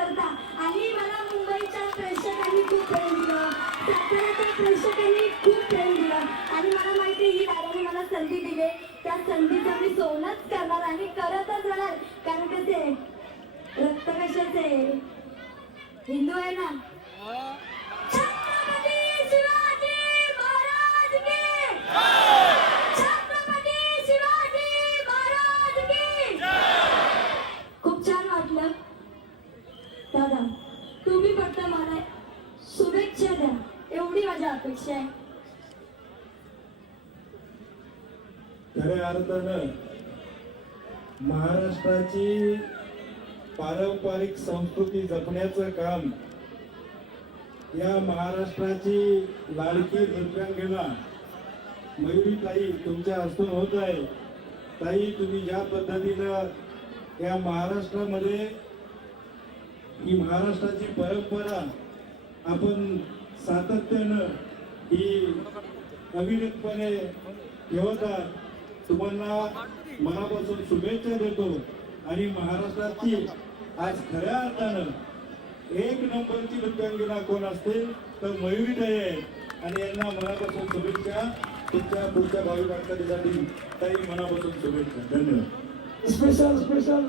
करता आणि मला मुंबईच्या प्रेक्षकांनी खूप प्रेम दिलं. साताऱ्याच्या प्रेक्षकांनी खूप प्रेम दिलं. आणि मला माहिती आहे, ही दादाने मला संधी दिली. त्या संधीचं मी सोनच करणार आणि करतच राहणार. कारण कसे? रक्त कशाचे? हिंदू आहे ना? हो. तुम्ही फक्त मला शुभेच्छा द्या. एवढी माझी अपेक्षा आहे. खऱ्या अर्थानं महाराष्ट्राची पारंपरिक संस्कृती जपण्याचं काम या महाराष्ट्राची लाडकी दिव्यांगेला मयुरी ताई तुमच्या हस्तून होत आहे. ताई तुम्ही ज्या पद्धतीनं या महाराष्ट्रामध्ये ही महाराष्ट्राची परंपरा आपण सातत्यानं ही अविरतपणे ठेवतात तुम्हाला मनापासून शुभेच्छा देतो आणि महाराष्ट्राची आज खऱ्या अर्थानं एक नंबरची नृत्यांगिना कोण असते तर मयुरीताई आहे आणि यांना मनापासून शुभेच्छा तुमच्या पुढच्या भावी वाटचालीसाठी ताई मनापासून शुभेच्छा. धन्यवाद. Special special